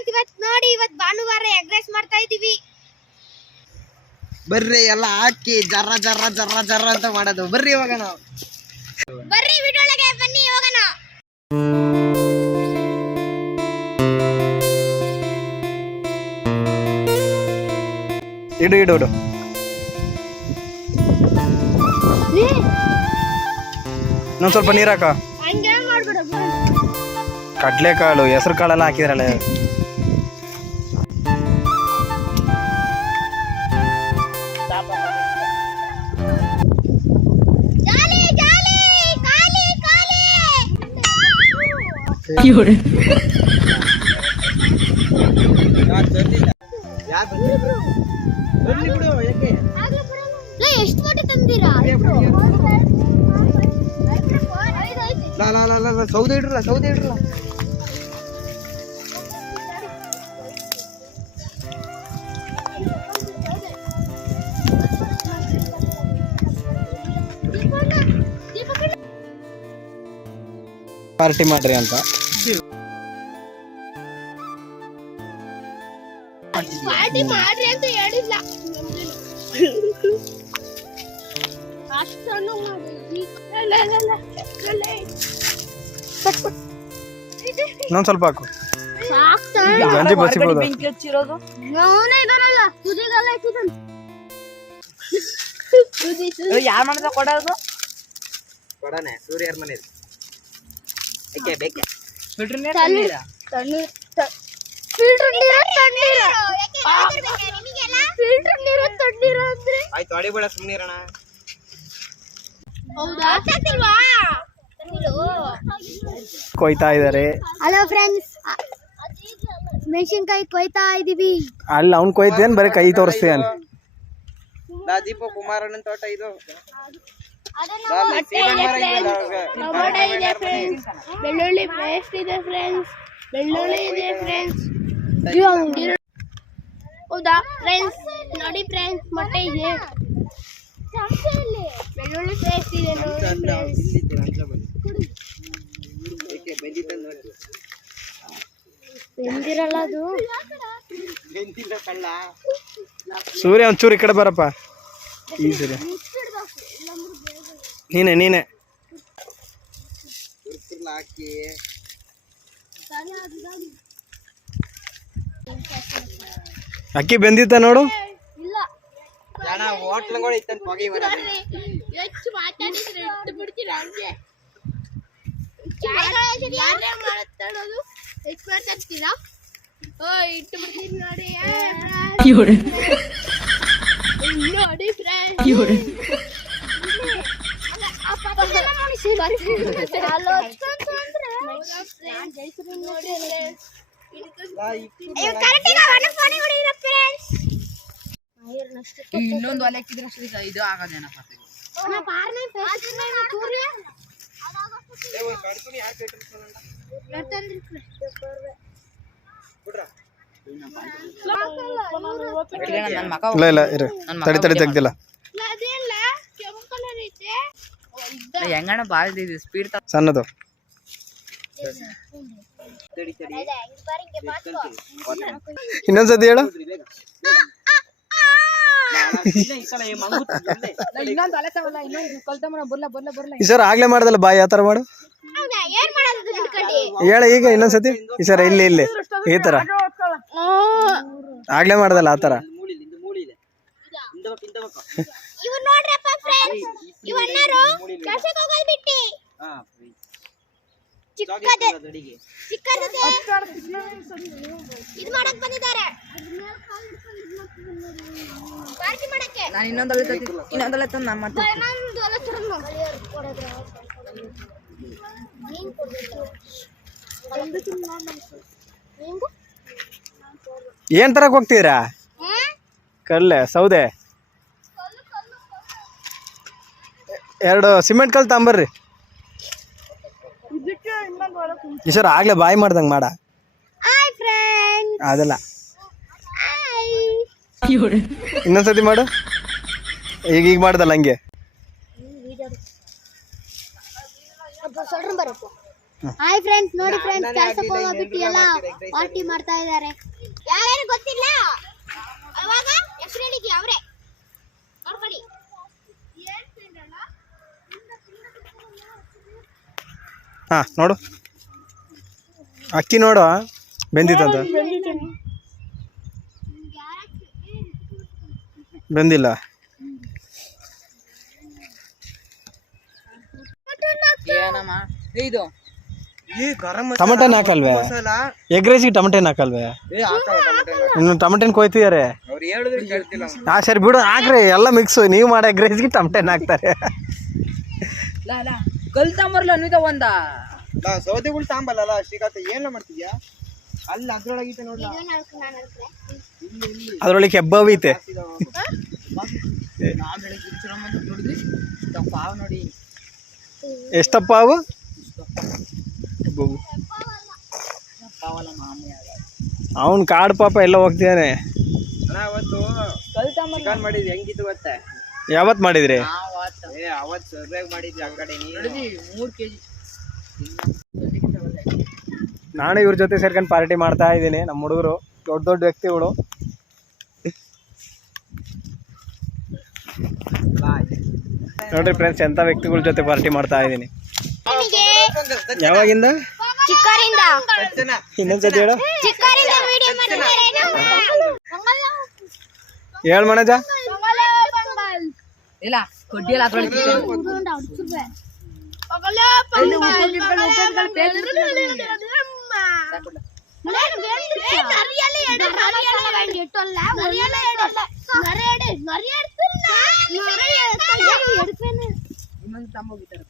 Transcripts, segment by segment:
Friends ಇವತ್ ನೋಡಿ ಇವತ್ತು ಭಾನುವಾರ ಎಗ್ ರೈಸ್ ಮಾಡ್ತಾ ಇದ್ದೀವಿ. ಬರ್ರಿ ಎಲ್ಲ ಹಾಕಿ ಜರ್ರ ಜರ್ರ ಜರ್ರ ಜರ್ರ ಅಂತ ಮಾಡೋದು. ಬರ್ರಿ ಇವಾಗ ನಾವು. ಬರ್ರಿ ವಿಡಿಯೋಳಗೆ ಬನ್ನಿ ಹೋಗೋಣ ಇಡು ಇಡು ಇಡು. ಇನ್ನೊಂದ್ ಸ್ವಲ್ಪ ನೀರಾಕ ಕಡ್ಲೆಕಾಳು ಹೆಸರು ಕಾಳೆಲ್ಲ ಹಾಕಿದ್ರಲ್ಲ. ಎಷ್ಟು ಮೊಟ್ಟೆ ತಂದಿರಾ ಸೌದೆ ಇಡ್ರಲ್ಲ ಸೌದೆ ಇಡ್ರಲ್ಲ ಪಾರ್ಟಿ ಮಾಡ್ರಿ ಅಂತ. ಪಾರ್ಟಿ ಮಾಡ್ರಿ ಅಂತ ಹೇಳಿಲ್ಲ. ಅಷ್ಟನ್ನು. ಇನ್ನೊಂದ್ ಸ್ವಲ್ಪ ಹಾಕು. ಗಂಜಿ ಬಸಿಬೋದು ಯಾರ ಮನೆ ಕೊಡೋದು? ಕೊಡನೆ ಸೂರ್ಯರ ಮನೆ ಬೇಕೆ? ಬೇಕೆ ತಣ್ಣೀರ್. ಫಿಲ್ಟರ್ ನೀರು ತಣ್ಣೀರ. ಫಿಲ್ಟರ್ ನೀರು ತಣ್ಣೀರ ಅಂದ್ರೆ? ಆಯ್ತು ಹೊಡಿಬೇಡ ಸುಮ್ಮನೆ ಇರೋಣ. ಹೌದಾ? ಆಗ್ತಿಲ್ವಾ ಕೊಯ್ತಾ ಇದಾರೆ. ಹಲೋ ಫ್ರೆಂಡ್ಸ್ ಮೆಣಸಿನ್ಕಾಯಿ ಕೊಯ್ತಾ ಇದೀವಿ. ಅಲ್ಲ ಅವ್ನ್ ಕೊಯ್ತೇನ್ ಬರೀ ಕೈ ತೋರಿಸ್ತೇನ್ ನಾ ದೀಪ ಕುಮಾರಣ್ಣನ ತೋಟ ಇದು. ಬೆಳ್ಳುಳ್ಳಿ ಪೇಸ್ಟ್ ಇದೆ ಫ್ರೆಂಡ್ಸ್ ಬೆಳ್ಳುಳ್ಳಿ ಇದೆ ಫ್ರೆಂಡ್ಸ್ ಹೌದಾ? ಫ್ರೆಂಡ್ಸ್ ನೋಡಿ ಫ್ರೆಂಡ್ಸ್ ಮೊಟ್ಟೆ ಇದೆ. ಬೆಳ್ಳುಳ್ಳಿ ಪೇಸ್ಟ್ ನೋಡಿ ಬೆಂದಿರಲ್ಲ ಅದು. ಸೂರ್ಯ ಒಂಚೂರು ಈ ಕಡೆ ಬರಪ್ಪ. ಈ ಸರಿ ನೀನೆ ನೀನೆ. ಹಾಕಿ. ಅಕ್ಕಿ ಬೆಂದಿತ್ತ ನೋಡು ನೋಡಿ ಇನ್ನೊಂದು ಒಲೆ ಹಾಕಿದ್ರೆ ಅಷ್ಟು ಇದು- ಇದು ಆಗೋದೇನಪ್ಪ ನನ್ನ ಮಕ ಇಲ್ಲ ಇಲ್ಲ ಇರು. ತಡಿ ತಡಿ ತೆಗ್ದಿಲ್ಲ. ಹೆಂಗಣ ಇದು ಸ್ಪೀಡ್ ಸಣ್ಣದು. ಇನ್ನೊಂದ್ಸತಿ ಹೇಳು. ಈ ಸರ್ ಆಗ್ಲೇ ಮಾಡ್ದಲ್ಲ ಬಾಯ್ ಯಾವ ಥರ ಮಾಡು. ಹೇಳ ಈಗ ಇನ್ನೊಂದ್ಸತಿ. ಈ ಸರ ಇಲ್ಲಿ ಇಲ್ಲಿ. ಈ ತರ ಆಗ್ಲೇ ಮಾಡ್ದಲ್ಲ ಆ ಥರ. ಮೂಳಿಲಿ ಇಂದ ಮೂಳಿಲೆ. ಇಂದಬೇಕು ಇಂದಬೇಕು ಇವ್ ನೋಡ್ರಪ್ಪ ಫ್ರೆಂಡ್ಸ್ ಇವಣ್ಣರು ಕೆಲ್ಸಕ್ಕೆ ಹೋಗೋದ್ ಬಿಟ್ಟಿ. ಚಿಕ್ಕದೆ ಅಡಿಗೆ. ಇದು ಮಾಡಕ್ ಬಂದಿದ್ದಾರೆ. ಪಾರ್ಟಿ ಮಾಡಕ್ಕೆ. ನಾನು ಇನ್ನೊಂದಲ್ಲ ಇನ್ನೊಂದಲ್ಲ ತಂದು ನಮ್ಮ ಮತ್ತೆ ಇನ್ನೊಂದು ಹೊಲ ತುರುಮು. ನೀನ್ ಕೊಡ್ಬೇಕು. ಏನ್ ತರಕ್ ಹೋಗ್ತೀರಾ? ಕಲ್ಲೆ ಸೌದೆ. ಎರಡು ಸಿಮೆಂಟ್ ಕಲ್ ತಗೊಂಬರ್ರಿ ಈಶ್ವರ ಆಗ್ಲೇ ಬಾಯ್ ಮಾಡ್ದಂಗ್ ಮಾಡ. ಅದಲ್ಲ. ಇನ್ನೊಂದ್ಸತಿ ಮಾಡು. ಈಗ ಈಗ ಮಾಡ್ದಲ್ಲ ಹಂಗೆ. ಹಾಯ್ ಫ್ರೆಂಡ್ಸ್ ನೋಡಿ ಫ್ರೆಂಡ್ಸ್ ಕೆಲಸಕ್ಕೆ ಹೋಗ್ಬಿಟ್ಟು ಎಲ್ಲ ಪಾರ್ಟಿ ಮಾಡ್ತಾ ಇದ್ದಾರೆ. ಯಾರ್ಯಾರು ಗೊತ್ತಿಲ್ಲ? ಅವಾಗ ಹೆಸರು ಹೇಳಿದ್ವಿ ಅವರೇ. ನೋಡ್ಕೊಳ್ಳಿ. ಹಾ ನೋಡು. ಅಕ್ಕಿ ನೋಡು ಬೆಂದಿತ್ತಂತ. ಬೆಂದಿಲ್ಲ. ಏನಮ್ಮ? ಇದು. ಟಮಟನ್ ಹಾಕಲ್ವೇ? ಎಗ್ ರೈಸಿಗೆ ಟಮಟೇನ್ ಹಾಕಲ್ವೇ? ಏ ಹಾಕಲ್ಲ. ಟೊಮೆಟೊ ಇನ್ನು ಟಮಟೆನ್ ಕೊಯ್ತಿದ್ದಾರೆ ಹಾ ಸರಿ ಬಿಡು ಹಾಕ್ರಿ ಎಲ್ಲ ಮಿಕ್ಸು ನೀವು ಮಾಡೋ ಎಗ್ ರೈಸ್ಗೆ ಟಮಟೇನ್ ಹಾಕ್ತಾರೆ? ಕಲ್ತಂಬರ್ಲ ಅನ್ವಿತ ಒಂದ? ಲಾ, ಸೌದೆಗಳು ಸಾಂಬಲ್ಲ ಶ್ರೀಕಾಂತ ಏನ ಮಾಡ್ತಿದ್ಯಾ? ಅಲ್ಲಿ ಅದ್ರೊಳಗಿತೆ ನೋಡ್ಲ? ಅದ್ರೊಳಗೆ ಹೆಬ್ಬವೈತೆ ನಾ ನೋಡಿ. ಎಷ್ಟಪ್ಪ ಅವು ಅವನ್ ಕಾಡು ಪಾಪ ಎಲ್ಲ ಹೋಗ್ತಿದಾನೆ. ಮಾಡಿದ್ವಿ ಹೆಂಗಿತ್ತು ಗೊತ್ತೆ? ಯಾವತ್ ಮಾಡಿದ್ರಿ? ಅವತ್ ಸರ್ಯಾಗಿ ಮಾಡಿದ್ವಿ ಆ ಕಡೆ ಮೂರ್ ಕೆಜಿ. ನಾನು ಇವ್ರ ಜೊತೆ ಸೇರ್ಕೊಂಡು ಪಾರ್ಟಿ ಮಾಡ್ತಾ ಇದ್ದೀನಿ ನಮ್ಮ ಹುಡುಗರು ದೊಡ್ಡ ದೊಡ್ಡ ವ್ಯಕ್ತಿಗಳು. ನೋಡ್ರಿ ಫ್ರೆಂಡ್ಸ್ ಎಂಥ ವ್ಯಕ್ತಿಗಳ ಜೊತೆ ಪಾರ್ಟಿ ಮಾಡ್ತಾ ಇದ್ದೀನಿ. ಯಾವಾಗಿಂದ? ಇನ್ನೊಂದ್ಸತಿ ಹೇಳು. ಚಿಕ್ಕರಿಂದ ವಿಡಿಯೋ ಮಾಡಿದ್ದಾರೆ ಹೇಳ್ ಮನಜ. ಇಲ್ಲ ಕೊಡ್ಡಿಯಲ್ಲ ಅದ್ರೊಳಗೆ ಇನ್ನೊಂದು ತಮ್ಮ ಹೋಗಿದ್ದಾರೆ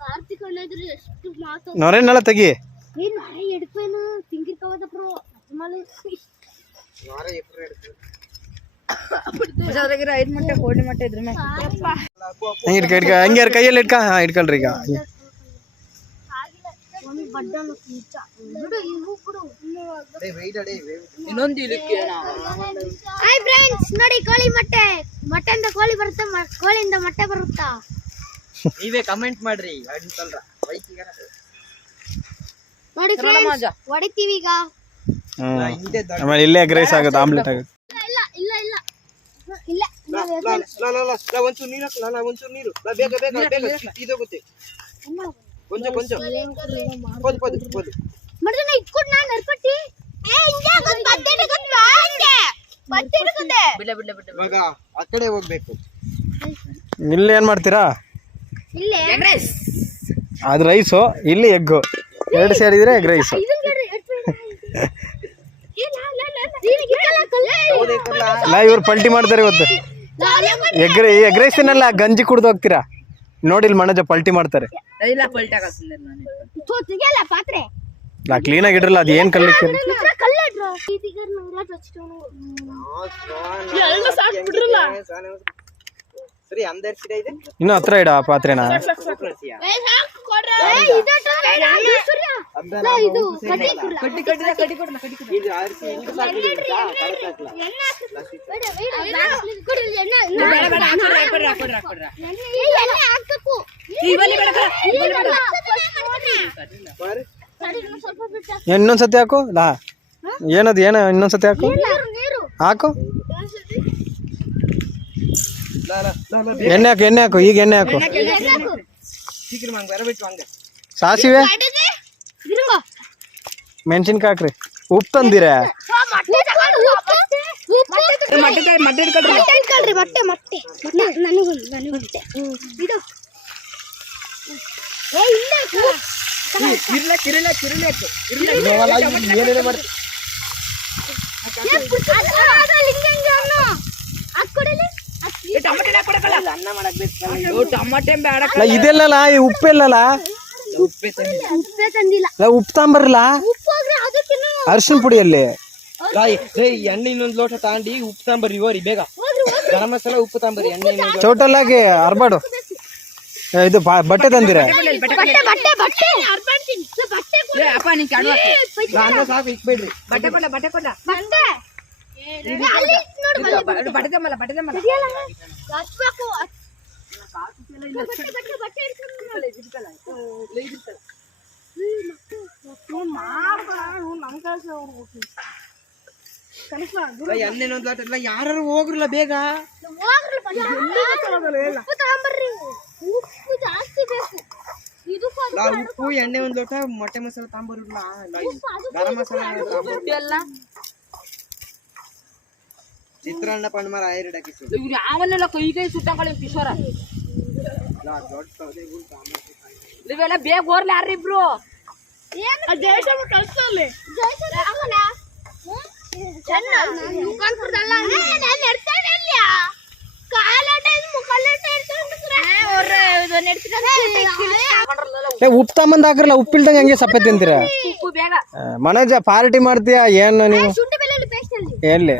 ಕಾರ್ತಿಕ್ ಅನ್ನೋದ್ರು ಎಷ್ಟು ಮಾತು ನೊರೆನೆಲ್ಲ ತೆಗಿ ಏ ನರೆ ಎಡ್ಪೇನು ತಿಂಗಿರ್ಕವದ ಬ್ರೋ ವಾರ ಎಪ್ರಿಲ್ ಹಿಡ್ದು. ಐದು ಇದ್ರ ಹಂಗೆ ಯಾರು ಕೈಯಲ್ಲಿ ಇಟ್ಕ? ಹಾಂ ಇಟ್ಕೊಳ್ರಿ ಈಗ. ಇನ್ನೊಂದು ಹಾಯ್ ಫ್ರೆಂಡ್ಸ್ ನೋಡಿ ಕೋಳಿ ಮೊಟ್ಟೆ. ಮೊಟ್ಟೆಯಿಂದ ಕೋಳಿ ಬರುತ್ತೆ ಮ- ಕೋಳಿಯಿಂದ ಮೊಟ್ಟೆ ಬರುತ್ತಾ? ನೀವೇ ಕಮೆಂಟ್ ಮಾಡ್ರಿ ನೋಡಿ ಫ್ರೆಂಡ್ಸ್ ಹೊಡಿತೀವಿ ಈಗ. ಆಮೇಲೆ ಇಲ್ಲೇ ಗ್ರೇಸ್ ರೈಸ್ ಆಗುತ್ತೆ ಆಮ್ಲೆಟ್ ಆಗುತ್ತೆ. ಇಲ್ಲ ಇಲ್ಲ. ಇಲ್ಲ. ಒಂಚೂರು ನೀರು ಒಂಚೂರು ನೀರು. ಬೇಗ ಬೇಗ ಇದೋಗುತ್ತೆ ಕೊಂಚ ಕೊಂಚ. ಪೋದು ಪೋದು ಪೋದು ಇಟ್ಕೊಂಡು ನಾನು ಇವಾಗ ಆ ಕಡೆ ಹೋಗ್ಬೇಕು. ಇಲ್ಲಿ ಏನ್ ಮಾಡ್ತೀರಾ? ಅದ್ ಅದು ರೈಸು ಇಲ್ಲಿ ಎಗ್ಗು. ಎರಡು ಸೇರಿದ್ರೆ ಎಗ್ ರೈಸು ಇದನ್ನ ಕೇಳ್ರಿ ಏ ಲಾ ಲಾ ಲಾ ನೀನು ಗಿಡಲ್ಲ ಕಲ್ಲೆ ಸೌದೆ ಕೊಡ್ಲಾ? ಇಲ್ಲ ಇವ್ರು ಪಲ್ಟಿ ಮಾಡ್ತಾರೆ ಇವತ್ತು. ಎಗ್ ರೈ ಎಗ್ ರೈಸಿನೆಲ್ಲ ಗಂಜಿ ಕುಡ್ದು ಹೋಗ್ತೀರಾ? ನೋಡಿಲ್ ಮಣಜ ಪಲ್ಟಿ ಮಾಡ್ತಾರೆ. ಇಲ್ಲ ಕ್ಲೀನಾಗಿ ಇಡ್ರಲ್ಲ ಅದು ಏನು ಕಲ್ಲಿಕ್ಕೆ ಕಲ್ಲೆ ಸರಿ ಅಂದರ್ ಸಿಡ ಇದೆ? ಇನ್ನೂ ಹತ್ರ ಇಡ ಆ ಪಾತ್ರೆನ. ಇನ್ನೊಂದ್ಸತಿ ಹಾಕು? ಲಾ. ಏನದು ಏನ ಇನ್ನೊಂದ್ಸತಿ ಹಾಕು? ನೀರು ನೀರು. ಹಾಕು? ಎಣ್ಣೆ ಹಾಕು ಎಣ್ಣೆ ಹಾಕು ಈಗ ಎಣ್ಣೆ ಹಾಕು. ಸಾಸಿವೆ? ಮೆಣಸಿನ್ಕಾಕ್ರಿ ಉಪ್ಪು ತಂದಿರ. ಟಮಾಟೆ ಇಲ್ಲ ಇದೆಲ್ಲಲ್ಲ ಈ ಉಪ್ಪೆಲ್ಲಲ್ಲ ಉಪ್ಪೆ ತಂದಿ ಉಪ್ಪೇ ತಂದಿಲ್ಲ ಉಪ್ಪು ತಾಂಬರ್ಲ ಅರಿಶಿನ ಪುಡಿಯಲ್ಲಿ ಎಣ್ಣೆ ಇನ್ನೊಂದು ಲೋಟ ತಾಂಡಿ ಉಪ್ಪು ತಾಂಬರಿ ಇವರಿ ಬೇಗ. ಧರ್ಮಸ್ಥಳ ಮಸಾಲ ಉಪ್ಪು ತಾಂಬರಿ ಎಣ್ಣೆ ಚೌಟಲ್ಲಾಗಿ ಅರ್ಬಾಡು. ಇದು ಬಾ- ಬಟ್ಟೆ ತಂದಿರ? ಬಟ್ಟೆ ಬಟ್ಟೆ ಬಟ್ಟೆ. ಅರ್ಬಾಡ್ತೀನಿ ಬಟ್ಟೆ ಏ ಅಪ್ಪ ನೀನ್ ಕಾಡು. ಲಾ, ಅನ್ನ ಸಾಕು ಇಕ್ಬೇಡ್ರಿ. ಬಟ್ಟೆ ಕೊಡ ಬಟ್ಟೆ. ಯಾರು ಹೋಗ್ರಲ್ಲ ಬೇಗ? ಉಪ್ಪು ಜಾಸ್ತಿ ಬೇಕು. ಉಪ್ಪು ಎಣ್ಣೆ ಒಂದ್ ಲೋಟ ಮೊಟ್ಟೆ ಮಸಾಲ ತಾಂಬರ್ಲ ಗರಂ ಮಸಾಲ ಚಿತ್ರಾನ್ನ ಪಣ್ಮಾರ ಆಯ್ರಡ್ ಕೈ ಇವ್ರು ಯಾವನ್ನೆಲ್ಲ ಕೈ ಕೈ ಸುಟ್ಟಂಕೊಳ್ಳಿ ಕಿಶೋರ. ನೀವೆಲ್ಲ ಬೇಗ ಓರ್ಲಿ ಕಳ್ಸಲ್ಲಿ. ಮುಖಾಲಾಟ ಏ ಉಪ್ಪು ತಗೊಂಬಂದು ಹಾಕ್ರಲ್ಲ ಉಪ್ಪಿಲ್ದಂಗ ಹಂಗೆ ಸಪ್ಪೆ ತಿಂತೀರ? ಉಪ್ಪು ಬೇಗ. ಆ, ಮನೋಜ ಪಾರ್ಟಿ ಮಾಡ್ತೀಯಾ? ಏನು ನೀವು? ಎಲ್ಲಿ?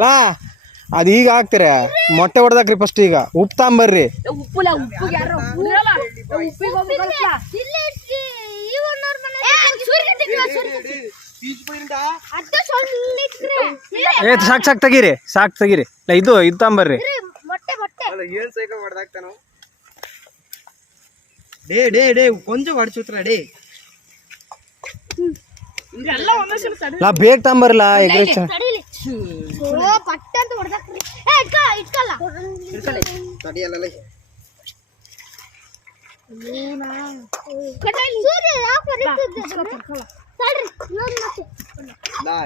ಲಾ ಅದು ಈಗ ಹಾಕ್ತೀರ? ಮೊಟ್ಟೆ ಹೊಡೆದಾಕ್ರಿ ಫಸ್ಟ್ ಈಗ. ಉಪ್ಪು ತಾಂಬರ್ರಿ. ಏ ಸಾಕು ಸಾಕು ತೆಗೀರಿ ಸಾಕು ತೆಗೀರಿ. ಇದು ಇದು ತಾಂಬರ್ರಿ. ಮೊಟ್ಟೆ ಮೊಟ್ಟೆ. ಅಲ್ಲ ಏನ್ ಸೈಕ ಹೊಡೆದಾಕ್ತಾನ? ಡೇ ಡೇ ಡೇ ಕೊಂಚ ಹೊಡ್ಸುತ್ರ ಡೇ. ಲಾ ಬೇಗ ತಾಂಬರ್ಲಾ ಎಗ್ ರೈಸ್ ತಡೀಲಿ ಓ ಪಟ್ಟೆ ಅಂತ ಹೊಡೆದಾಕ್ರಿ ಏ ಇಟ್ಕ ಇಟ್ಕಲ್ಲ ತಡಿಯಲ್ಲ ಸೂರ್ಯ ಯಾಕೆ ಹೊಡಿತಿದ್ದೆ ತಡ್ರಿ ಇನ್ನೊಂದ್ ಮತ್ತೆ ಲಾ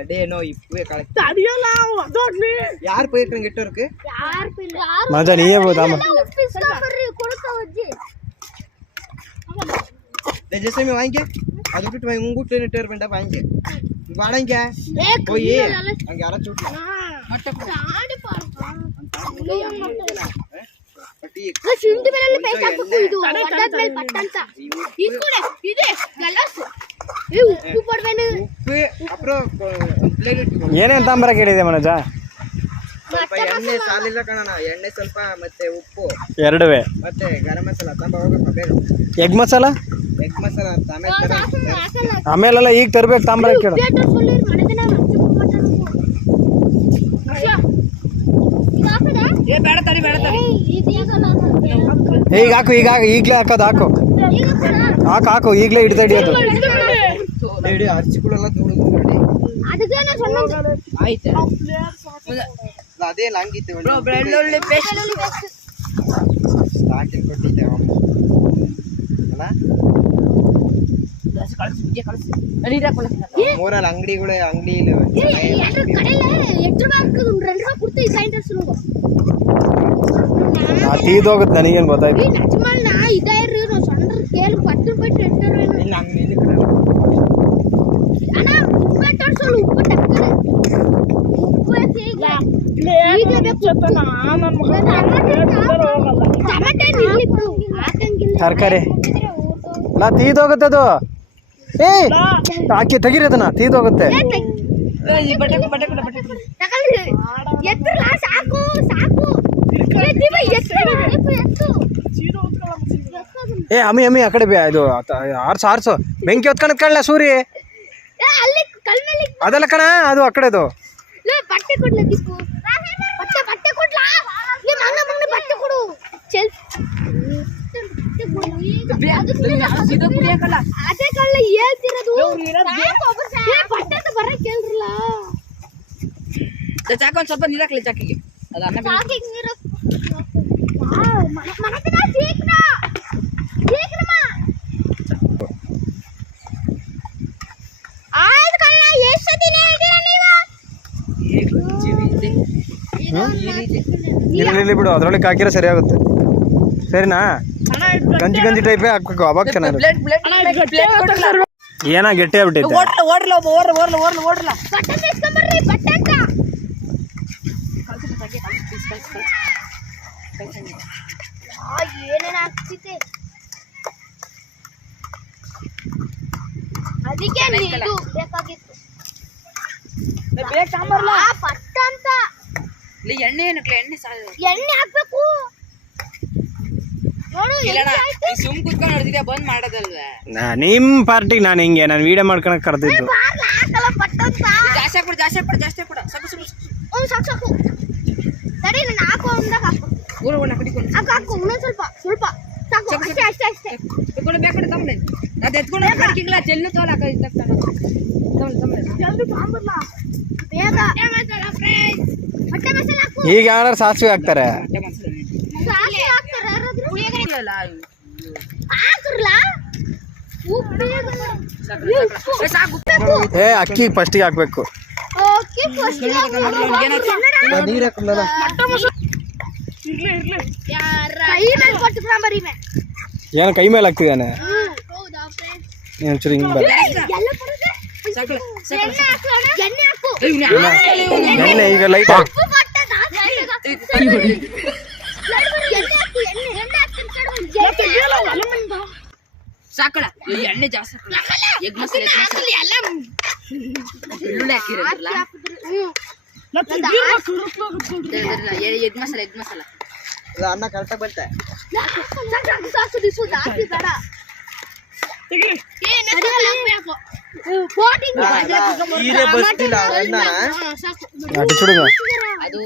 இந்த ஜெஸ்ஸமே வாங்கிக்க அதை விட்டுட்டு வாங்கி உங்க வீட்டுல டேர் பண்ணிட்டா வாங்கிக்க வாடங்க போய் அங்க அரைச்சு ಸಿಂಧು ಮೇಲೆ ಪೇಸ್ ಹಾಕಬೇಕು ಇದು ಹೊಡೆದ ಮೇಲೆ ಪಟ್ ಅಂತ ಇದು ಕೂಡ ಇದೆ ಗಲಾಸು ಉಪ್ಪು ಪಡ್ವೇನು ಉಪ್ಪು ಅಪ್ರೋ ಏನೇನು ತಾಂಬರ ಕೇಳಿದೆ ಮನೋಜ ಸ್ವಲ್ಪ ಎಣ್ಣೆ ಸಾಲಿಲ್ಲ ಕಣಣ ಎಣ್ಣೆ ಸ್ವಲ್ಪ ಮತ್ತೆ ಉಪ್ಪು. ಎರಡುವೆ. ಮತ್ತೆ ಗರಂ ಮಸಾಲ ತಂಬ ಹೋಗಪ್ಪ ಬೇಗ. ಎಗ್ ಮಸಾಲ? ಎಗ್ ಮಸಾಲ ಅಂತ ಆಮೇಲೆ ತರ ಹಾಕಲ್ಲ ಆಮೇಲೆಲ್ಲ ಈಗ ತರ್ಬೇಕು ತಾಂಬ್ರ ಕೇಳು ಬೇಟ ಸೊಲ್ಲಿರ್ ಮನೆದನ ಏ ಬೇಡ ತಡಿ ಬೇಡ ತಡಿ. ಈಗ ಹಾಕು ಈಗ ಹಾಕು ಈಗಲೇ ಹಾಕೋದು ಹಾಕು. ಹಾಕು ಹಾಕು ಈಗಲೇ ಹಿಡ್ತಾ ಹಿಡಿಯೋದು ಹೇಳಿ ಅರ್ಚಿಗಳೆಲ್ಲ ಧೂಳು ಮಾಡಿ. ಅದಕ್ಕೆ ಸಣ್ಣ ಆಯ್ತು. ಅದೇ ಹಂಗಿತ್ತೆ ಬೆಳ್ಳುಳ್ಳಿ ಪೇಸ್ಟ್ ಸ್ಟಾರ್ಟಿಂಗ್ ಕೊಟ್ಟಿದ್ದೆ. ಅಲ್ಲ? ಮೂರಲ್ಲಿ ಅಂಗಡಿಗಳೇ ಅಂಗಡಿ ಎರಡು ಕಡೆಯಲ್ಲ ಎಷ್ಟು ರೂಪಾಯಿ ಹಾಕೋದು రెండు ರೂಪಾಯಿ ಕೊಡ್ತೀವಿ ಸೈಂಟರ್ಸ್ ಆ ತೀದೋಗುತ್ತೆ ನನಗೇನು ಗೊತ್ತಾಯ್ತು ಈ ನಜ್ಮಲ್ನ ಇದಾಯ್ರಿ ನಾವು ಸಣ್ಣ ಕೇಳಿ ಪತ್ತು ರೂಪಾಯಿ ಟೆಂಟರ್ ಇಲ್ಲ ಅಂಗಡಿ ಇಲ್ಲಿ ಕಡೆ. ಅಣ್ಣ ಉಪ್ಪು ಎಟ್ಟಾಡ್ಸೋಳು ಉಪ್ಪು ಟಕ್ಕನೆ ಉಪ್ಪು ಎತ್ತಿ ಈಗ ಈಗ ಬೇಕು ಉಪ್ಪು. ಟಮಾಟೆ ನಿಲ್ಲಿ ಬಿಡು. ಹಾಕಂಗಿಲ್ಲ ತರಕಾರಿ. ನಾ ತೀದೋಗುತ್ತೆ ಅದು. ಏ ಹಾಕಿ ತೆಗೀರಿ ಅದನ್ನ ತೀದೋಗುತ್ತೆ ಏ, ಅಮ್ಮಿ ಅಮ್ಮಿ ಆ ಕಡೆ ಇದು ಆರ್ಸು ಆರ್ಸು. ಬೆಂಕಿ ಹೊತ್ಕೊಂಡ್ ಕಳ್ಳ ಸೂರಿ. ಅದಲ್ಲ ಕಣ ಅದು ಆ ಕಡೆದು ಲೇ, ಬಟ್ಟೆ ಕೊಡ್ಲ ದಿಕ್ಕು ಬಟ್ಟೆ ಬಟ್ಟೆ ಕೊಡ್ಲಾ ನಿಮ್ಮ ಅಣ್ಣ ಮಗನಿಗೆ ಬಟ್ಟೆ ಕೊಡು ಚೆಲ್ ಬಟ್ಟೆ ಕೊಡು. ಬೇ- ಅದು ಕಳ್ಳ ಹೇಳ್ತಿರೋದು. ಬಟ್ಟೆ ಅಂತ ಕೇಳ್ರಲ್ಲ. ಚಾಕ ಒಂದ್ ಸ್ವಲ್ಪ ನೀರ್ ಹಾಕ್ಲಿ ಚಾಕಿಗೆ. ಬಿಡು. ಅದ್ರೊಳಗೆ ಹಾಕಿರೋ ಸರಿ ಆಗುತ್ತೆ. ಸರಿನಾ? ಗಂಜಿ ಗಂಜಿ ಟೈಪೇ ಹಾಕ್ಬೇಕು ಅವಾಗ ಚೆನ್ನಾಗಿ ಏನ ಗಟ್ಟಿ ಆಗ್ಬಿಟ್ಟೈತೆ? ಒಬ್ಬ ಓಡ್ಲ ಓಡ್ಲ ಏನೇನ್ ಆಗ್ತಿದೆ? ಅದಕ್ಕೆ ಇದು ಬೇಕಾಗಿತ್ತು. ಬೇಗ ಪಟ್ಟ ಅಂತ. ಇಲ್ಲಿ ಎಣ್ಣೆ ಏನಕ್ಕೆ ಎಣ್ಣೆ ಎಣ್ಣೆ ಹಾಕ್ಬೇಕು ನೋಡು ಇಲ್ಲಣ್ಣ ಎಣ್ಣೆ ಆಯ್ತು ಈ ಸುಮ್ ಕುತ್ಕೊಂಡು ಬಂದ್ ಮಾಡೋದಲ್ವೇ? ನಾ- ನಿಮ್ ಪಾರ್ಟಿಗೆ ನಾನು ಹಿಂಗೆ ನಾನು ವಿಡಿಯೋ ಮಾಡ್ಕೊಳಕ್ ಕರೆದಿದ್ದು. ಜಾಸ್ತಿ ಹಾಕ್ಬಿಡು ಜಾಸ್ತಿ ಹಾಕ್ಬಿಡು ಜಾಸ್ತಿ ಹಾಕ್ಬಿಡು. ಸಾಕು ಸಾಕು ಸಾಕು. ಸಾಕು ಸರಿ ನಾನು ಹಾಕು ಅಂದಾಗ ಹಾಕು. ಊರ ಒಣ ಕಡಿಕೊಂಡು ಹಾಕು ಹಾಕು ಇನ್ನೊಂದು ಸ್ವಲ್ಪ ಸ್ವಲ್ಪ. ಸಾಕು ಅಷ್ಟೇ ಅಷ್ಟೇ ಅಷ್ಟೇ. ಎತ್ಕೊಂಡು ಬೇಕಾದ್ರೆ ತಮ್ಮನೆ ಅದು ಎತ್ಕೊಂಡು ಕಡಿಕಿಲ್ಲ ಚೆಲ್ಲು ತೋಲ ತಮ್ಮನೆ ತಮ್ಮನೆ ಜಲ್ದಿ ಸಾಂಬಾರ್ಲ ಬೇಗ. ಹೊಟ್ಟೆ ಮಸಾಲೆ ಹಾಕು. ಈಗ ಯಾರು ಸಾಸಿವೆ ಹಾಕ್ತಾರೆ? ಸಾಸಿವೆ ಹಾಕ್ತಾರೆ. ಏ, ಅಕ್ಕಿ ಫಸ್ಟಿಗೆ ಹಾಕ್ಬೇಕು. ಏನು ಕೈ ಮೇಲೆ ಹಾಕ್ತಿದ್ದಾನೆ. ಒಂಚೂರು ಹಿಂಗೆ ಎಣ್ಣೆ ಈಗ ಲೈಟ್ ಉಪ್ಪು ಕೊಟ್ಟದ? ಎಣ್ಣೆ ಹಾಕು ಎಣ್ಣೆ ಎಣ್ಣೆ ಹಾಕ್ತೀನಿ ಸಾಕಳ ಈ ಎಣ್ಣೆ ಜಾಸ್ತಿ ಎಗ್ ಮಸಾಲೆ ಎಗ್ ಮಸಾಲೆ ಬೆಳ್ಳುಳ್ಳಿ ಹಾಕಿರಲ್ಲ ಎಗ್ ಮಸಾಲೆ ಎಗ್ ಮಸಾಲ. ಅನ್ನ ಕರೆಕ್ಟಾಗಿ ಬರ್ತಾ ಅದು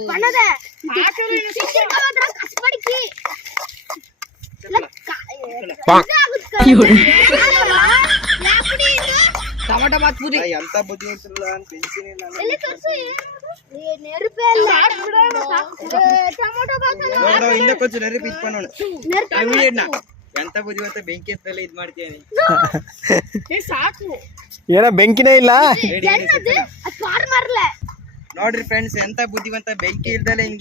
ಟೊಮಾಟೊ ಬಾತ್ ಪೂರಿ ಎಂತ ಬುದ್ಧಿ ಇರ್ತಿರಲ್ಲ ಅಂತ ಪೆನ್ಸಿನ್ ಟೊಮೊಟೊ ನೋಡು ಇನ್ನ ಕೊಂಚ ನೆರಪು ಎಂತ ಬುದ್ಧಿ ಅಂತ ಬೆಂಕಿ ಎತ್ತಲ್ಲ ಇದ್ ಮಾಡ್ತೀನಿ ಸಾಕು ಏನೋ ಬೆಂಕಿನೇ ಇಲ್ಲ ನೋಡ್ರಿ ಫ್ರೆಂಡ್ಸ್ ಎಂತ ಬುದ್ಧಿವಂತ? ಬೆಂಕಿ ಇಲ್ದಲೆ ಹಿಂಗ್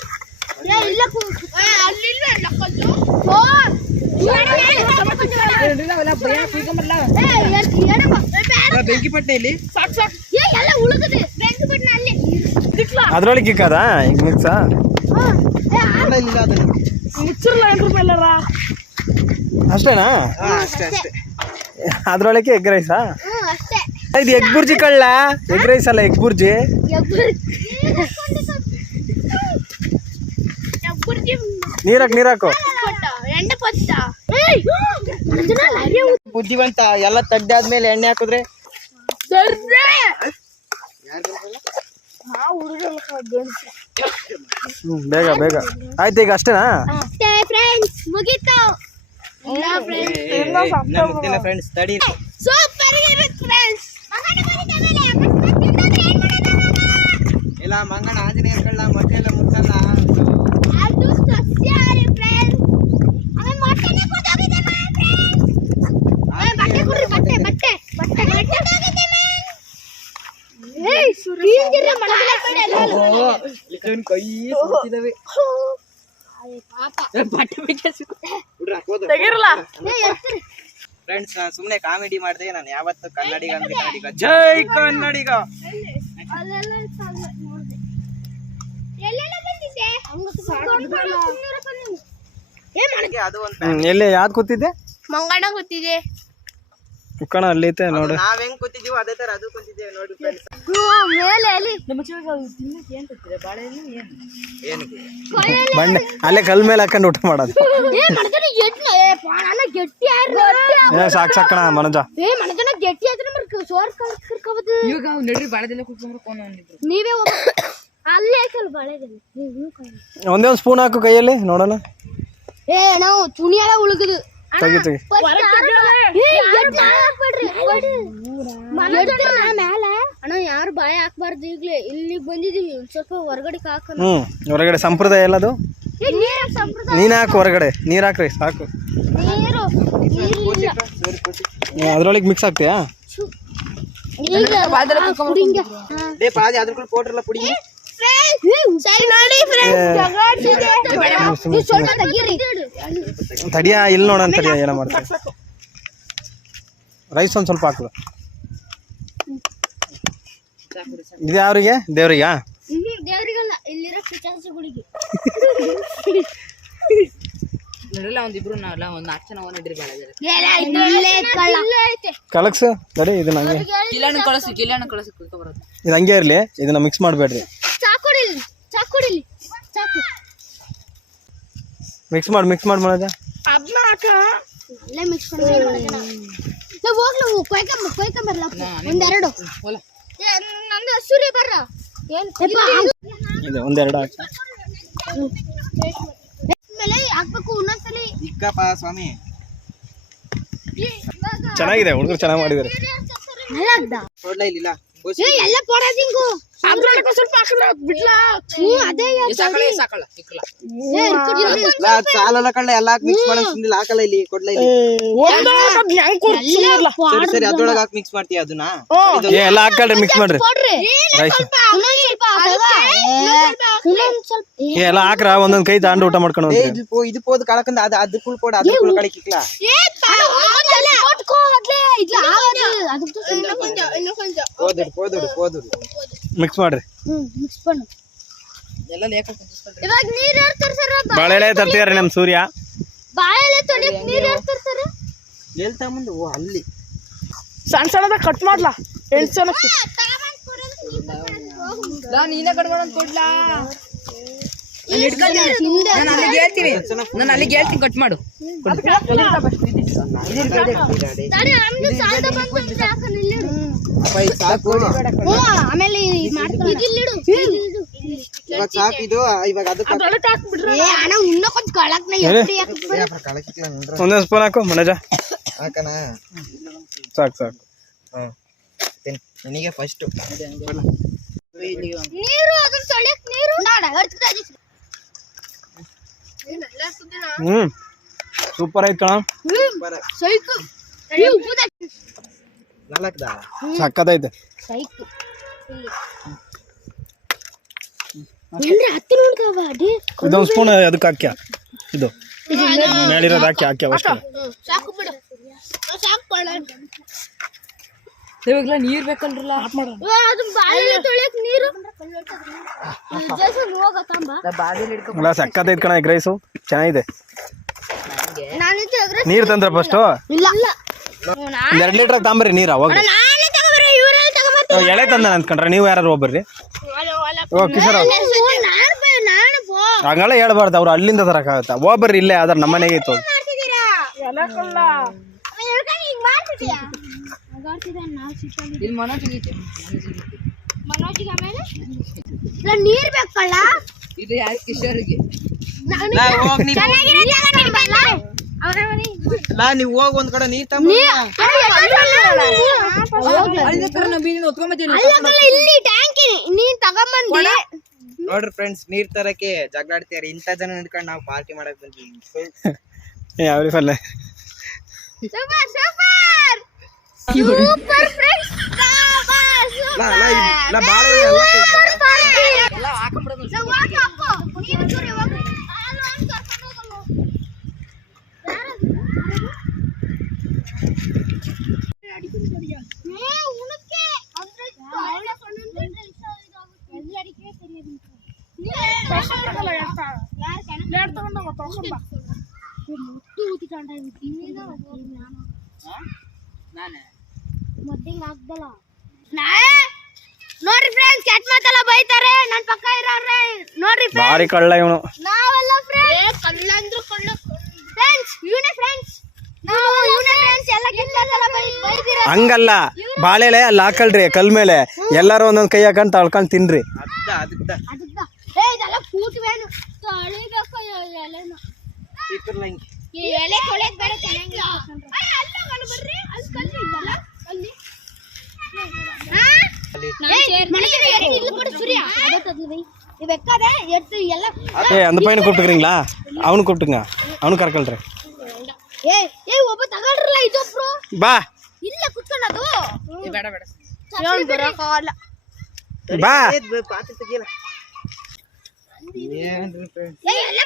ಬೆಂಕಿ ಪಟ್ಟೆ ಇಲ್ಲಿ ಅದ್ರೊಳಗೆ ಇಕ್ಕದ ಈಗ ಮಿಕ್ಸಾ ಅಷ್ಟೇನಾ ಅದರೊಳಗೆ ಎಗ್ ರೈಸಾ ಇದು ಎಗ್ ಬುರ್ಜಿ ಕಳ್ಳ ಎಗ್ ರೈಸ್ ಅಲ್ಲ ಎಗ್ ಬುರ್ಜಿ ನೀರಾಕ್ ನೀರಾಕು. ಬುದ್ಧಿವಂತ ಎಲ್ಲ ತಡ್ಡೆ ಆದ್ಮೇಲೆ ಎಣ್ಣೆ ಹಾಕಿದ್ರೆ ಬೇಗ ಬೇಗ. ಆಯ್ತು ಈಗ ಅಷ್ಟೇನಾ? ಅಷ್ಟೇ ಫ್ರೆಂಡ್ಸ್ ಮುಗೀತು ಇಲ್ಲ ಫ್ರೆಂಡ್ಸ್ ಮುಗ್ದಿಲ್ಲ ಫ್ರೆಂಡ್ಸ್ ತಡಿ ಸೂಪರ್ ಇರುತ್ತೆ ಫ್ರೆಂಡ್ಸ್ ಇಲ್ಲ ಮಂಗನ ಆಂಜನೇಯ ಕಳ್ಳ ಮೊಟ್ಟೆ ಎಲ್ಲ ಮುಟ್ಟಲ್ಲ. ಕೈ ಸುತ್ತಿದವೆ ಬಟ್ಟೆ ಬೇಕೆ ಏ ಎತ್ರಿ ಫ್ರೆಂಡ್ಸ್ ಸುಮ್ನೆ ಕಾಮಿಡಿ ಮಾಡಿದೆ ನಾನು ಯಾವತ್ತು ಕನ್ನಡಿಗ ಅಂದ್ರೆ ಕನ್ನಡಿಗ. ಜೈ ಕನ್ನಡಿಗ ಅಲ್ಲೆಲ್ಲ ಸಾಲ ನೋಡ್ದೆ ಎಲ್ಲೆಲ್ಲ ಬಂದಿದ್ದೆ ಏ ಮಣ ನನಗೆ ಅದು ಒಂದು ಹ್ಞೂ ಎಲ್ಲಿ ಯಾವ್ದು ಕೂತಿದ್ದೆ? ಮಂಗಣ ಗೊತ್ತಿದೆ ಕಣ ಅಲ್ಲೈತೆ ನೋಡು. ನಾವ್ ಹೆಂಗ್ ಕೂತಿದೀವೋ ಅದೇ ತರ ಅದು ಕೂತಿದ್ದೇವೆ ನೋಡಿ ಫ್ರೆಂಡ್ಸ್ ಮೇಲೆ ಅಲ್ಲಿ. ಏನು ಬಂಡೆ ಅಲ್ಲೇ ಕಲ್ ಮೇಲೆ ಹಾಕೊಂಡು ಊಟ ಮಾಡೋದು. ಸಾಕ್ ಸಾಕಣ ಮನೋಜ. ಗಟ್ಟಿ ಆದ್ರೆ ಸೋರ್ ಕರ್ಕೋಬೋದು. ನೀವೇ ಅಲ್ಲೇ ಸ್ವಲ್ಪ ಒಂದೇ ಒಂದು ಸ್ಪೂನ್ ಹಾಕು ಕೈಯಲ್ಲಿ ನೋಡೋಣ. ಏ ನಾವು ತುಣಿ ಎಲ್ಲ ಉಳುಗುದು ತೆಗಿ ತೆಗಿ. ಅಣ್ಣ ಯಾರು ಬಾಯ ಹಾಕ್ಬಾರ್ದು ಈಗ್ಲೇ? ಇಲ್ಲಿಗೆ ಬಂದಿದೀವಿ. ಸ್ವಲ್ಪ ಹೊರಗಡೆ ಹಾಕೋಣ ಹ್ಞೂ ಹೊರಗಡೆ ಸಂಪ್ರದಾಯ ಎಲ್ಲ ಅದು ನೀರ್ ಸಂಪ್ರದಾಯ. ನೀನು ಹಾಕು ಹೊರಗಡೆ. ನೀರು ಹಾಕ್ರಿ ಸಾಕು. ನೀರು ಅದ್ರೊಳಗೆ ಮಿಕ್ಸ್ ಆಗ್ತೀಯಾ? ಈಗ ಪಾದಿ ಅದ್ರ ಕೂಡ ಪೌಡ್ರ್ ಪುಡಿ. ಸರಿ ನೋಡಿ ಫ್ರೆಂಡ್ಸ್ ನೀವು ಸ್ವಲ್ಪ ತೆಗೀರಿ ತಡಿಯಾ? ಇಲ್ಲಿ ನೋಡೋಣ ತಡಿಯಾ ಏನೋ ಮಾಡ್ತಾರೆ ರೈಸ್ ಒಂದು ಸ್ವಲ್ಪ ಹಾಕು. ಇದು ಯಾವ್ರಿಗೆ? ದೇವ್ರಿಗೆ? ಕಲಕ್ಸು ಸರಿ ಇದು ಕುತ್ಕೊಬರೋದು. ಇದು ಹಂಗೆ ಇರಲಿ ಇದನ್ನ ಮಿಕ್ಸ್ ಮಾಡಬೇಡ್ರಿ. ಚಾಕುಡಿಲಿ ಚಾಕುಡಿಲಿ ಚಾಕು ಮಿಕ್ಸ್ ಮಾಡಿ ಮಿಕ್ಸ್ ಮಾಡಿ ಮಾಡೋದ ಅಲ್ಲೇ ಮಿಕ್ಸ್ ಮಾಡಿ ನಾವು ಹೋಗ್ಲು ಕೊಯ್ಕೊಂಬ ಕೊಯ್ಕೊಂಬರ್ಲ ಒಂದೆರಡು. ನಂದು ಸೂರ್ಯ ಬರ್ರ. ಏನು ಇದು ಒಂದೆರಡು ಹಾಕಿ. ಮೇಲೆ ಹಾಕ್ಬೇಕು ಇನ್ನೊಂದ್ಸಲಿ. ಇಕ್ಕಪ್ಪ ಸ್ವಾಮಿ. ಚೆನ್ನಾಗಿದೆ ಹುಡುಗರು ಚೆನ್ನಾಗಿ ಮಾಡಿದ್ದಾರೆ. ಎಲ್ಲ ಪೊಡದಿಂಗು ಸ್ವಲ್ಪ ಬಿಡ್ಲಾ. ಅದೇ ಸಾಕಳ ಸಾಕಳ. ಅದ್ ಸಾಲಲ್ಲ ಕಳ್ಳ ಎಲ್ಲ ಮಿಕ್ಸ್ ಹಾಕಲ್ಲ ಇಲ್ಲಿ ಕೊಡ್ಲಾ ಇಲ್ಲಿ. ಎಲ್ಲ ಸರಿ ಸರಿ ಅದ್ರೊಳಗೆ ಹಾಕಿ ಮಿಕ್ಸ್ ಮಾಡ್ತೀಯ ಅದನ್ನ? ಎಲ್ಲ ಹಾಕಳ್ರಿ ಮಿಕ್ಸ್ ಮಾಡ್ರಿ. ಎಲ್ಲ ಹಾಕ್ರ ಒಂದೊಂದ್ ಕೈ ತಾಂಡು ಊಟ ಮಾಡ್ಕೊಂಡು ಇದು ಪೋ ಇದು ಪೋದು ಕಳಕಂದ ಅದ ಅದ್ ಕುಳ್ ಕೊಡ ಪೋದುಡು ಪೋದುಡು ಪೋದುಡು. ಮಿಕ್ಸ್ ಮಾಡ್ರಿ. ಹ್ಮ್ ಮಿಕ್ಸ್ ಪಣ್ಣು ಎಲ್ಲ ಲೇಖ ಕುಂದಿಸ್ಕೊಂಡ್ರಿ. ಇವಾಗ ನೀರ್ ಯಾರು ತರ್ಸಾರ? ಬಾಳೆಲೆ ತರ್ತಿದಾರೆ ನಮ್ ಸೂರ್ಯ. ಬಾಳೆಲೆ ತೊಳಿಯಕ್ ನೀರ್ ಯಾರು ತರ್ಸಾರ? ಎಲ್ ತಗೊಂಡು ಓ ಅಲ್ಲಿ. ಸಣ್ಣ ಸಣ್ಣದ ಕಟ್ ಮಾಡ್ಲಾ? ಎಂಟು ಸಣ್ಣ ನೀನೇ ಕಟ್ ಮಾಡ್ಲಾ ಕೊಡ್ಲಾ? ನಾನು ಅಲ್ಲಿಗೆ ಹೇಳ್ತೀನಿ. ನಾನು ಅಲ್ಲಿಗೆ ಹೇಳ್ತೀನಿ ಕಟ್ ಮಾಡು. ಆಮೇಲೆ ಒಂದೊಂದ್ ಸ್ಪೂನ್ ಹಾಕು ಮನೋಜ ಸಾಕು ಸಾಕು. ನನಗೆ ಫಸ್ಟ್ ನೀರು ಅದನ್ನ ತೊಳಿಯಕ್ ನೀರು. ನಾಡ. ಹ್ಮ್. ಸೂಪರ್ ಆಯ್ತು ಕಣ. ಸಕ್ಕತ್ತೈತೆ ಇದೊಂದ್ ಸ್ಪೂನ್ ಅದಕ್ಕೆ ಹಾಕ್ಯ. ಇದು. ಮೇಲಿರೋದು ಹಾಕಿ ಹಾಕ್ಯ ಅವಷ್ಟೇ ಸಾಕು ಬಿಡು. ಸಾಕು ಕೊಡ ಇವಾಗಲ ನೀರ್ ಅಲ್ಲ ಸಕ್ಕತ್ತೈತೆ ಕಣ ಎಗ್ ರೈಸು ಚೆನ್ನಾಗಿದೆ. ನೀರು ತಂದ್ರ ಫಸ್ಟು ಇಲ್ಲ. ಇಲ್ಲ. ಒಂದ್ ಎರಡ್ ಲೀಟರ್ ತಾಂಬರ್ರಿ ನೀರ್ ಅವಾಗ ಎಳೆ ತಂದ ಅನ್ಕೊಂಡ್ರೆ ನೀವು ಯಾರು ಒಬ್ಬರ್ರಿ? ಓಕೆ ಕಿಶೋರ್ ಹಂಗಲ್ಲ ಹೇಳ್ಬಾರ್ದು ಅವ್ರು ಅಲ್ಲಿಂದ ತರಕಾಗತ್ತ ಹೋಗ್ಬರ್ರಿ ಇಲ್ಲೇ ಆದ್ರೆ ನಮ್ಮನೆಗೆ ಇತ್ತು. ಇಲ್ಲಿ ಮನ ಸಿಗೈತೆ ಮನೋಜಿಗೆ ಆಮೇಲೆ ಇಲ್ಲ ನೀರ್ ಬೇಕಲ್ಲ ಇದು ಯಾರು ಕಿಶೋರಿಗೆ ನೀ ನೀವ್ ಹೋಗ್ ಒಂದ್ ಕಡೆ ನೀರ್ ತಮ್ಮ ಇಲ್ಲಿ ಟ್ಯಾಂಕಿ ನೀನ್ ತಗೊಂಬಂದಿ ನೋಡ್ರಿ ಫ್ರೆಂಡ್ಸ್ ನೀರ್ ತರಕ್ಕೆ ಜಗಳಾಡ್ತೀರಿ ಇಂಥ ಜನ ಹಿಡ್ಕೊಂಡು ನಾವು ಪಾರ್ಟಿ ಮಾಡಕ್ ಬಂದ್ವಿ ಅವ್ರಿ ಸೂಪರ್ ಸೂಪರ್ ನಾನೇ ಮದ್ದಿಂಗ್ ಆಗ್ದಲ್ಲ. ನೋಡ್ರಿ ಫ್ರೆಂಡ್ಸ್ ಕೆಟ್ಟ ಮಾತಲ್ಲ ಬೈತಾರೆ. ನನ್ ಪಕ್ಕ ಇರೋರ್ರೆ ನೋಡ್ರಿ ಬಾರಿ ಕಳ್ಳ ಇವನು. ನಾವೆಲ್ಲ ಫ್ರೆಂಡ್ಸ್ ಕಳ್ಳ ಅಂದ್ರು ಕಳ್ಳ. ಫ್ರೆಂಡ್ಸ್ ಇವನೇ ಫ್ರೆಂಡ್ಸ್ ನಾವು ಇವನೇ ಫ್ರೆಂಡ್ಸ್ ಎಲ್ಲ ಕೆಟ್ಟ ಮಾತೆಲ್ಲ ಬೈ ಬೈದಿರ ಹಂಗಲ್ಲ. ಬಾಳೆಲೆ ಅಲ್ಲಿ ಹಾಕಲ್ರಿ ಕಲ್ ಮೇಲೆ. ಎಲ್ಲಾರು ಒಂದೊಂದ್ ಕೈ ಹಾಕೊಂಡ್ ತಳ್ಕೊಂಡ್ ತಿನ್ರಿ. ಅದ್ದ ಅದಕ್ಕ ಅದಕ್ಕ ಏ ಇದೆಲ್ಲ ಕೂಟ್ವೇನು ತೊಳಿಬೇಕು ಎಲೆನ. ಇಕ್ಕರ್ಲ ಹಿಂಗೆ. ಈ ಎಲೆ ಬೇರೆ ಚೆನ್ನಾಗಿ ಅಲ್ಲ ಬರ್ರಿ. ಅಲ್ಲಿ ಕಲ್ಲು அந்த பையனை கூப்பிட்டுக்கிறீங்களா அவனு கூப்பிட்டுங்க அவனு கரக்கல்ற ஏய் ஏய் ಒಬ್ಬ ತಗೊಳ್ರಲ್ಲ ಇದು ಬ್ರೋ ಬಾ ಇಲ್ಲ ಕುತ್ಕೊಳ್ಳೋದು ಬೇಡ ಬೇಡ ಏನು ಬರಕಾಲ ಬಾ ಪಾತ್ರೆ ತೆಗಿಯಲ್ಲ ಎಲ್ಲ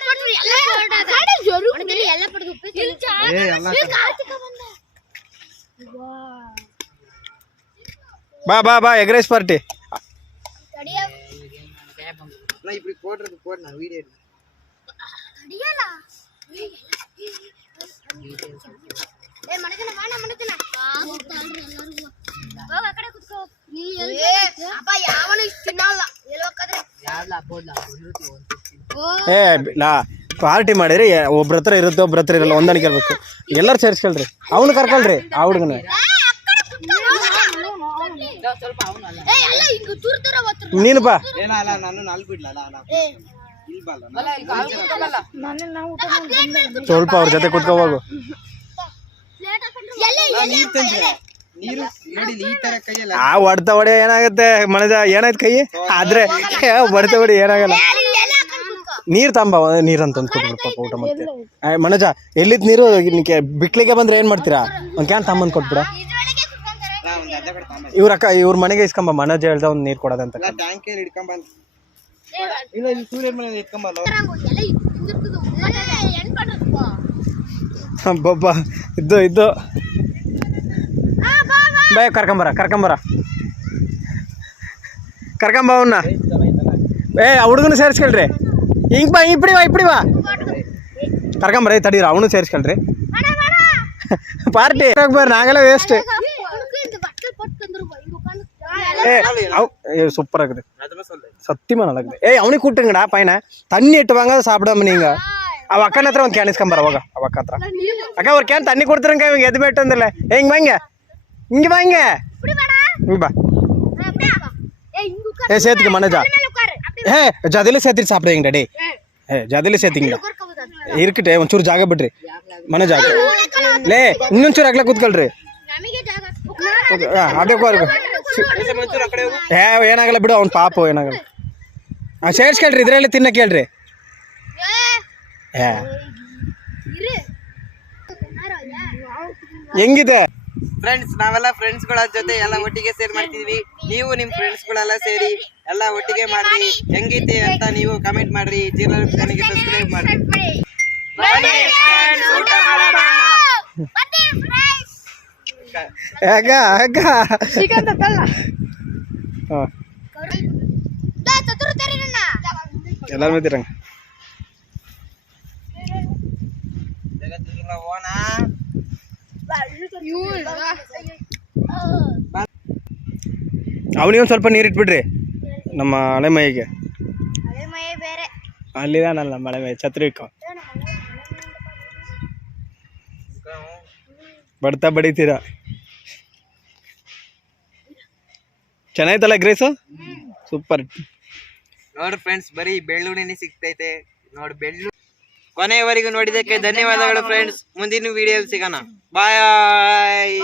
ಪಡೆದು ಎಲ್ಲ ಬಾ ಬಾ ಬಾ ಎಗ್ ರೈಸ್ ಪಾರ್ಟಿ ನಾ ಇಬ್ರಿಗೆ ಕೊಡ್ರಿ ಕೊಡ್ ನಾ ವಿಡಿಯೋ ತಡಿಯಲ್ಲ ಏ ಮಣಕನ ಬಾಣ ಮಣಕನ ಹೋಗ ಆ ಕಡೆ ಕುತ್ಕೋ ಅಪ್ಪ ಯಾವನು ಇಷ್ಟು ತಿನ್ನಲ್ಲ ಎಲ್ಲಿ ಹೋಗ್ಕದ್ರೆ ಏ ನಾ ಪಾರ್ಟಿ ಮಾಡಿರಿ ಒಬ್ರ ಹತ್ರ ಇರುತ್ತೆ ಒಬ್ರ ಹತ್ರ ಇರಲ್ಲ ಹೊಂದಾಣಿಕೆ ಇರ್ಬೇಕು ಎಲ್ಲರೂ ಸೇರಿಸ್ಕೊಳ್ರಿ ಅವ್ನು ಕರ್ಕೊಳ್ರಿ ಆ ಕೂತ್ಕೊಂಡಲ್ಲ. ಸ್ವಲ್ಪ ಅವ್ರ ಜೊತೆ ಕುತ್ಕೋ ಹೋಗು. ಎಲ್ಲಿ ನೀರು ತಂದ್ರೆ? ನೀರು ನೋಡಿ ಈ ತರ ಕೈಯಲ್ಲ ಆ ಹೊಡ್ತ ಹೊಡೆ ಏನಾಗುತ್ತೆ? ಮನಜ ಏನಾಯ್ತು ಕೈ? ಆದ್ರೆ ಹೊಡ್ತ ಹೊಡಿ ಏನಾಗಲ್ಲ. ನೀರ್ ತಂಬ ನೀರ್ ಅಂತ ಪಾಪ ಊಟ ಮತ್ತೆ ಮನೋಜ ಎಲ್ಲಿದ್ ನೀರು? ನಿಕ್ಕೆ ಬಿಕ್ಲಿಗೆ ಬಂದ್ರೆ ಏನ್ ಮಾಡ್ತೀರಾ? ಒಂದ್ ಕ್ಯಾನ್ ತಮ್ಮಂದ್ ಕೊಟ್ಬಿಡ ಇದ್ರೊಳಗೆ ಕುತ್ಕೊಂತಾರೆ ನಾ ಒಂದ್ ಅರ್ಧ ಕಡೆ ತಾಂಬ ಇವ್ರ ಅಕ್ಕ ಇವ್ರ ಮನೆಗೆ ಇಸ್ಕೊಂಬ ಮನೋಜ್ ಹೇಳ್ದ ಒಂದ್ ನೀರ್ ಕೊಡೋದಂತ ಇಲ್ಲ ಇಲ್ಲಿ ಇಟ್ಕೊಂಬಲ್ಲ ಬೊಬ್ಬ ಇದ್ದು ಇದ್ದು. ಬಾಯ್ ಕರ್ಕೊಂಬರ ಕರ್ಕೊಂಬರ. ಕರ್ಕೊಂಬ ಅವನ್ನ ಏ ಹುಡುಗನು ಹುಡುಗನ ಸೇರಿಸ್ಕೊಳ್ರಿ. ಹಿಂಗ್ ಬಾ ಇಪ್ಪಡಿ ಬಾ ಇಪ್ಪಡಿ ಬಾ ಕರ್ಕೊಂಬರ ತಡೀರ ಅವನು ಸೇರಿಸ್ಕೊಳ್ರಿ. ಪಾರ್ಟಿ. ಬರ್ರಿ ನಾಗೆಲ್ಲ ವೇಸ್ಟ್ சூப்பரா இருக்குது. சத்தியமா நல்லா இருக்குது. ஏய் அவனே கூட்டுங்கடா பையனை. தண்ணி எட்டுவாங்க சாப்பிடாம நீங்க. அவ அக்கா நேரத்தில் வந்து கேனிஸ் கம்பர் அவக்கா அவ அக்கா அக்கா ஒரு கேன் தண்ணி கொடுத்துருங்க இவங்க எதுவுமே எட்டு வந்துல ஏங்க வாங்க. இங்க வாங்க. இங்க பா. ஏ சேர்த்துக்க மனோஜா. ஏ ஜதில சேர்த்துட்டு சாப்பிடுவீங்க டே ஏ ஜதில சேர்த்திங்களா? இருக்கட்டே ஒன்ச்சூர் ஜாக ಬಿಡ್ರಿ ಮನೋಜಾ ಲೇ ಇನ್ನೊಂಚೂರು ಅಗಲ ಕೂತ್ಕೊಳ್ರಿ அப்படியே உட்காருங்க ಏ ಏನಾಗಲ್ಲ ಬಿಡು ಅವ್ನ ಪಾಪು ಏನಾಗಲ್ಲ. ಆ ಸೇರ್ಸ್ಕೊಳ್ರಿ ಇದ್ರಲ್ಲಿ ತಿನ್ನ ಕೇಳ್ರಿ. ಏ. ಹೆಂಗಿದೆ? ಫ್ರೆಂಡ್ಸ್ ನಾವೆಲ್ಲ ಫ್ರೆಂಡ್ಸ್ಗಳ ಜೊತೆ ಎಲ್ಲ ಒಟ್ಟಿಗೆ ಸೇರ್ ಮಾಡ್ತಿದ್ವಿ. ನೀವು ನಿಮ್ ಫ್ರೆಂಡ್ಸ್ ಗಳೆಲ್ಲ ಸೇರಿ ಎಲ್ಲ ಒಟ್ಟಿಗೆ ಮಾಡ್ರಿ. ಹೆಂಗಿದೆ ಅಂತ ನೀವು ಕಮೆಂಟ್ ಮಾಡ್ರಿ. ಜೀರೋ ನನಗೆ ಸಬ್ಸ್ಕ್ರೈಬ್ ಮಾಡ್ರಿ. ಹಾಂ. ಎಲ್ಲಾರು. ಅವನಿಗೆ ಒಂದು ಸ್ವಲ್ಪ ನೀರು ಇಟ್ಬಿಡ್ರಿ ನಮ್ಮ ಹಳೆ ಮೈಗೆ. ಬೇರೆ. ಅಲ್ಲಿದಾನಲ್ಲ ಮಳೆ ಮೈ ಛತ್ರಿ ಇಕ್ಕೋ ಬಡ್ತಾ ಬಡಿತೀರಾ? ಚೆನ್ನಾಯ್ತಲ್ಲ ಗ್ರೇಸು ಸೂಪರ್ ನೋಡ್ರಿ ಫ್ರೆಂಡ್ಸ್ ಬರೀ ಬೆಳ್ಳುಳ್ಳಿನೇ ಸಿಗ್ತೈತೆ. ನೋಡಿ ಬೆಳ್ಳು ಕೊನೆಯವರೆಗೂ ನೋಡಿದ್ದಕ್ಕೆ ಧನ್ಯವಾದಗಳು ಫ್ರೆಂಡ್ಸ್ ಮುಂದಿನ ವಿಡಿಯೋ ಸಿಗೋಣ. ಬಾಯ್